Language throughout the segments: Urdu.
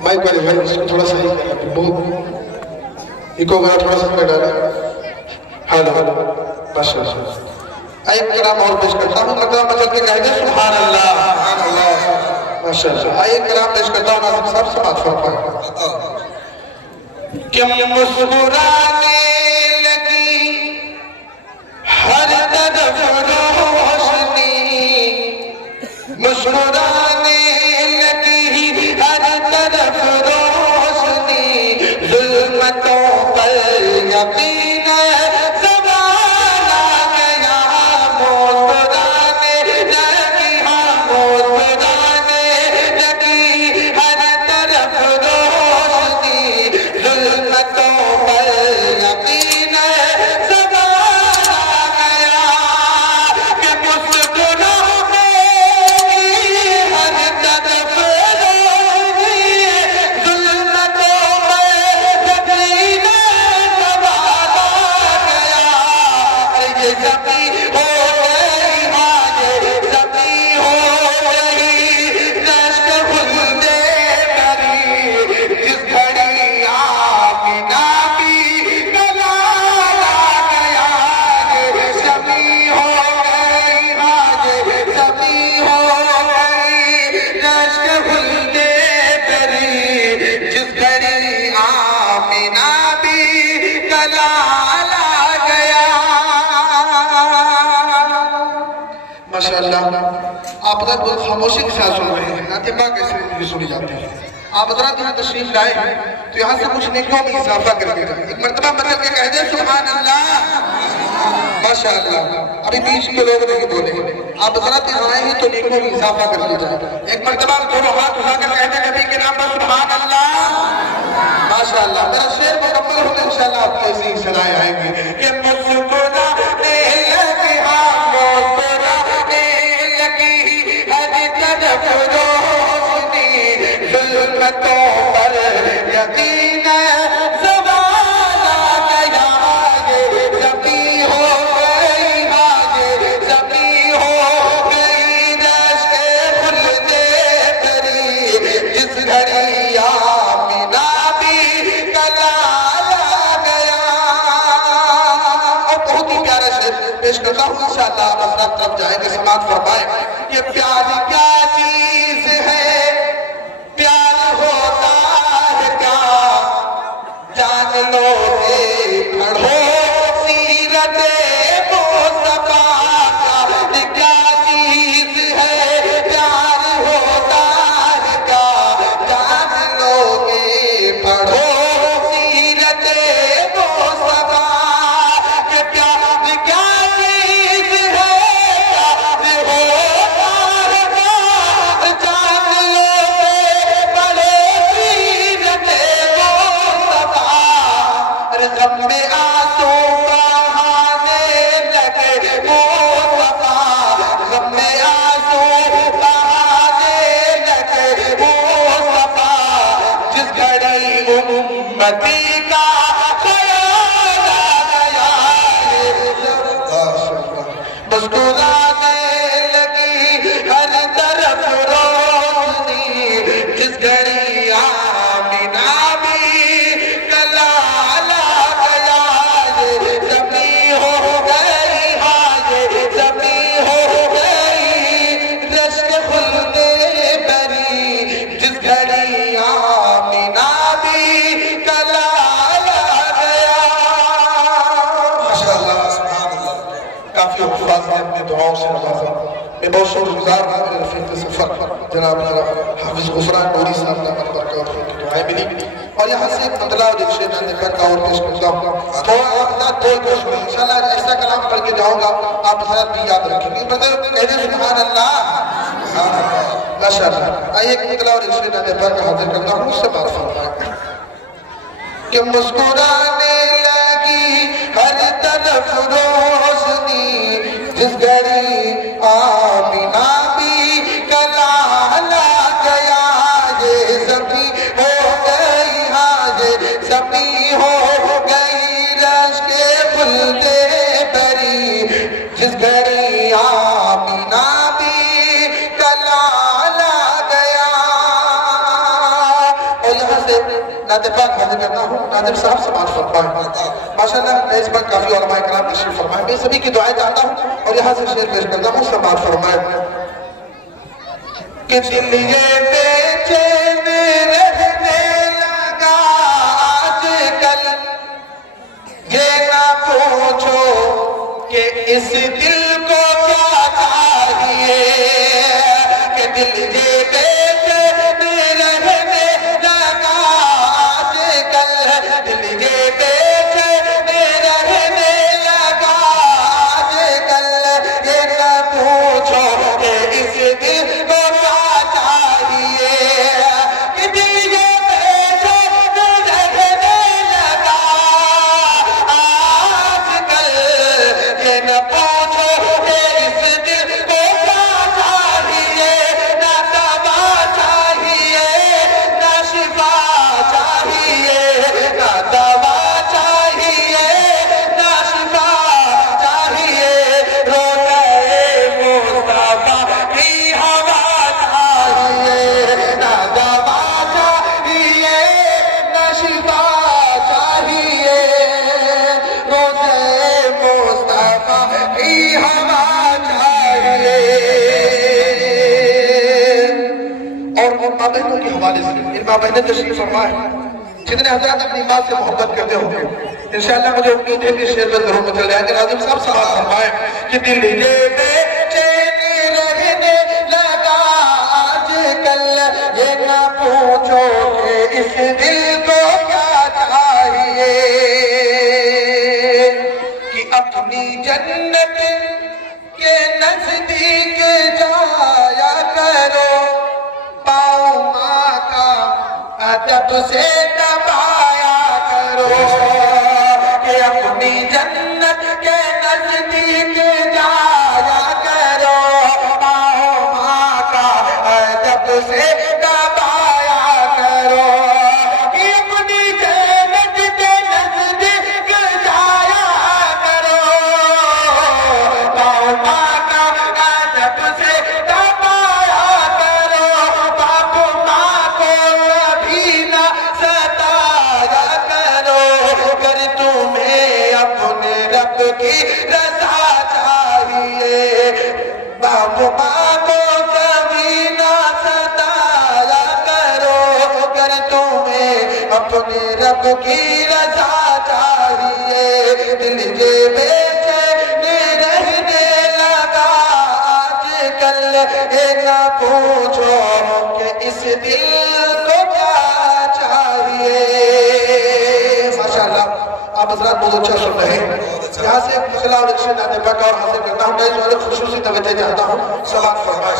مائک والے بھائی اس کو تھوڑا سا ہی کریں بہت ایکو گا تھوڑا سا پہ ڈالیں حالا ماشاءاللہ ایک کلام اور پیش کرتا ہوں مطلب مجھل کے کہہ دیں سبحان اللہ ماشاءاللہ ایک کلام پیش کرتا ہوں ناظر صاحب سے بات فرمائیں کہ مسکرانے لگی ہر طرف روشنی مسکرانے لگی ہر طرف روشنی ظلمتوں پر یقین آپ حضرت بہت خاموشی کے ساتھ سن رہے ہیں نعت پاک کیسے بھی سنی جاتی ہے آپ حضرت یہاں تشریف لائے ہیں تو یہاں سے کچھ نیکیوں میں اضافہ کر کے جائیں ایک مرتبہ بدل کے کہہ دیں سبحان اللہ ماشاءاللہ ابھی بیچ کے لوگ نہیں بولے آپ حضرت یہاں آئے ہیں تو نیکیوں میں اضافہ کر کے جائیں ایک مرتبہ دونوں ہاتھ اٹھا کر کہہ دیں نبی کے نام پر سبحان اللہ ماشاءاللہ میرا شعر مکمل ہونے انشاءاللہ آپ کو ایسی صدائیں آئیں گے کہ مسکرانے لگی ظلمتوں پر یقین زوال آ گیا یہ زمین ہو گئی آگے زمین ہو گئی رشک خلدے کری جس گھڑی آمینہ بھی کلال آ گیا اور بہت ہی پیارا شعر پیش کرتا ہوں انشاءاللہ آپ حضرت طرف جائیں گے سماعت فرمائیں یہ پیار کیا چیز ہے پڑھو سیرت مصطفیٰ کا کیا چیز ہے پیار ہوتا ہے کیا جان لو گے پڑھو سیرت مصطفیٰ کہ پیار کیا چیز ہے پیار ہوتا ہے کیا جان لو گے پڑھو سیرت مصطفیٰ غم میں آنسو بہانے لگے مصطفیٰ غم میں آنسو بہانے لگے مصطفیٰ جس گھڑی امتی بہت شکر گزار میرے رفیق سفر جناب حافظ غفران نوری صاحب کا مقبر کا اور کی دعائیں ملی. اور یہاں سے ایک مطلع اور ارشاد نظر کا اور پیش کرتا ہوں. تھوڑا آپ دو کوشش میں انشاءاللہ ایسا کلام پڑھ کے جاؤں گا آپ حضرات بھی یاد رکھیں گے. مطلب کہنے سبحان اللہ ماشاءاللہ. آئیے ایک مطلع اور ارشاد نظر کا حاضر کرتا ہوں. اس سے بات فرمائیں کہ مسکرانے لگی ہر طرف روشنی جس گھڑی آمینہ بھی کلالا گیا یہ زمین ہو گئی حاضر زمین ہو گئی رش کے پھلتے بری جس گھڑی آمینہ بھی کلالا گیا. اور یہاں سے نادر پاک حاضر کرنا ہوں. نادر صاحب سے بات فرمائیں. ماشاءاللہ میں اس پر کافی علماء کرام تشریف فرمائیں. میں سبھی کی دعائیں چاہتا ہوں اور یہاں سے شعر پیش کرتا ہوں. اس سے بات فرمائیں کہ دل یہ بے چین رہنے لگا آج کل یہ نہ پوچھو کہ اس دل کو کیا چاہیے کہ دل یہ بے چین رہنے لگا آج کل دل یہ بے چین رہنے لگا آج کل یہ نہ پوچھو کہ اس دل کو کیا چاہیے کہ دل یہ بے چین رہنے لگا آج کل یہ نہ پوچھو کہ اس دل کو کیا چاہیے. نہ دوا چاہیے نہ شفا چاہیے نہ دوا چاہیے نہ شفا چاہیے روزہ مصطفیٰ کی ہوا چاہیے. نہ دوا چاہیے نہ شفا چاہیے روزہ مصطفیٰ کی ہوا چاہیے. اور ان ماں بہنوں کے حوالے سے ان ماں بہنیں تشریف فرمائیں جتنے حضرات اپنی ماں سے محبت کرتے ہوں گے انشاءاللہ مجھے امید ہے کہ شعر میں ضرور مچل جائیں گے. ناظم صاحب سے بات فرمائیں کہ دل یہ بے چین رہنے لگا آج کل یہ نہ پوچھو کہ اس دل کو کیا چاہیے کہ اپنی جنت کے نزدیک جایا کرو پاؤں ماں کا ادب سے دبایا کرو کہ اپنی جنت کے نزدیک جایا کرو پاؤں ماں کا ادب سے دبایا کرو کہ اپنی جنت کے نزدیک جایا کرو پاؤں ماں کا ادب سے دبایا کرو. باپ ماں کو کبھی نہ ستایا کرو اگر تمہیں اپنے رب کی رضا چاہیے. باپ ماں کو کبھی نہ ستایا کرو اگر تمہیں اپنے رب کی رضا چاہیے. دل یہ بے چین رہنے لگا آج کل یہ نہ پوچھو کہ اس دل کو کیا چاہیے. ماشاءاللہ آپ حضرات بہت اچھا سن رہے ہیں. یہاں سے ایک مسئلہ اور اچھے نادر پاک اور حاصل کرتا ہوں. میں اس وقت خصوصی توجہ چاہتا ہوں. سماعت فرمائیں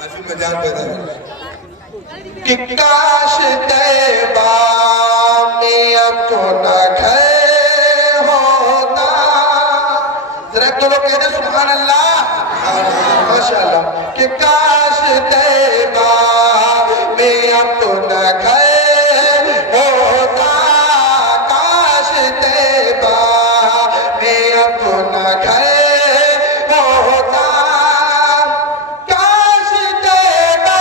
محفل میں جان پیدا ہے کہ کاش طیبہ میں اپنا گھر ہوتا. ذرا ایک دو لوگ کہتے ہیں سبحان اللہ ماشاءاللہ. کہ کاش طیبہ میں اپنا گھر ہوتا کاش طیبہ میں اپنا گھر ہوتا کاش طیبہ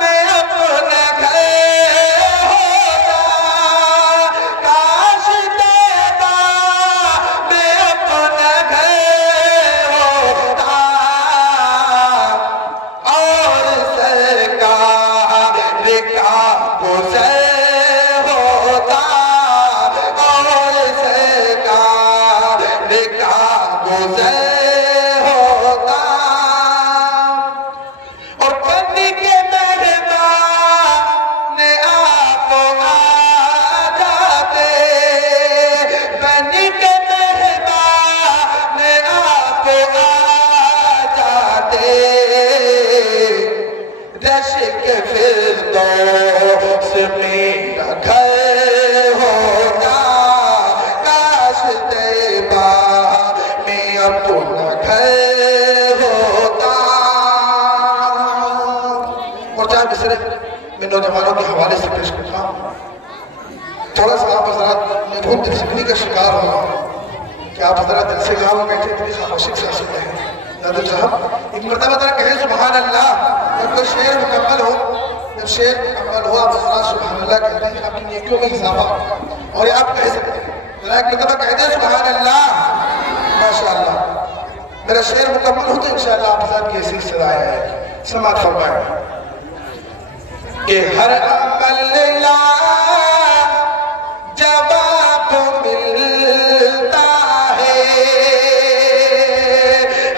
میں اپنا گھر ہوتا کاش طیبہ میں اپنا گھر ہوتا اور مصرے میں نوجوانوں کے حوالے سے پیش کرتا ہوں. تھوڑا سا آپ حضرات میں بہت دلچسپی کا شکار ہوں کہ آپ حضرات دل سے یہاں میں بیٹھے اتنی خاموشی سے سنتے ہیں. دادو صاحب ایک مرتبہ ذرا کہیں سبحان اللہ. جب کوئی شعر مکمل ہو آپ حضرات سبحان اللہ کہتے ہیں اپنی نیکیوں میں اضافہ. اور یہ آپ کہہ سکتے ہیں ذرا ایک مرتبہ کہتے ہیں سبحان اللہ. ماشاءاللہ میرا شعر مکمل ہو تو انشاءاللہ آپ حضرات کی ایسی صدایں آئے. سماعت فرمائیں کہ ہر عمل لا جواب ملتا ہے،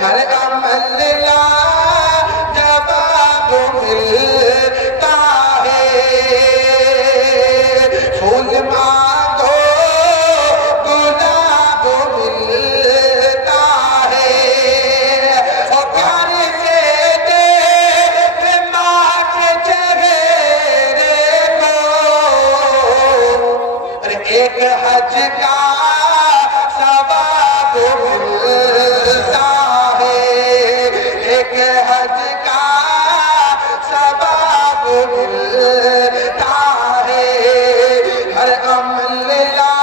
ہر عمل لا جواب ملتا ہے. پھول مانگو گلاب ملتا ہے، اور گھر سے دیکھ ماں کے چہرے کو. ایک حج کا ثواب ملتا ہے، ایک حج کا ثواب ملتا ہے. ہر عمل لا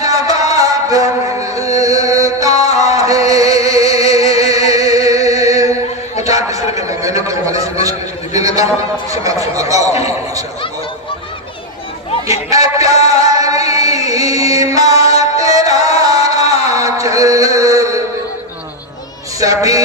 جواب ملتا ہے. میں چار مصرے میں بہنوں کے حوالے سے مشکل دے لیتا ہوں. سماعت فرمائیں کہ اے پیاری ماں تیرا آنچل سبھی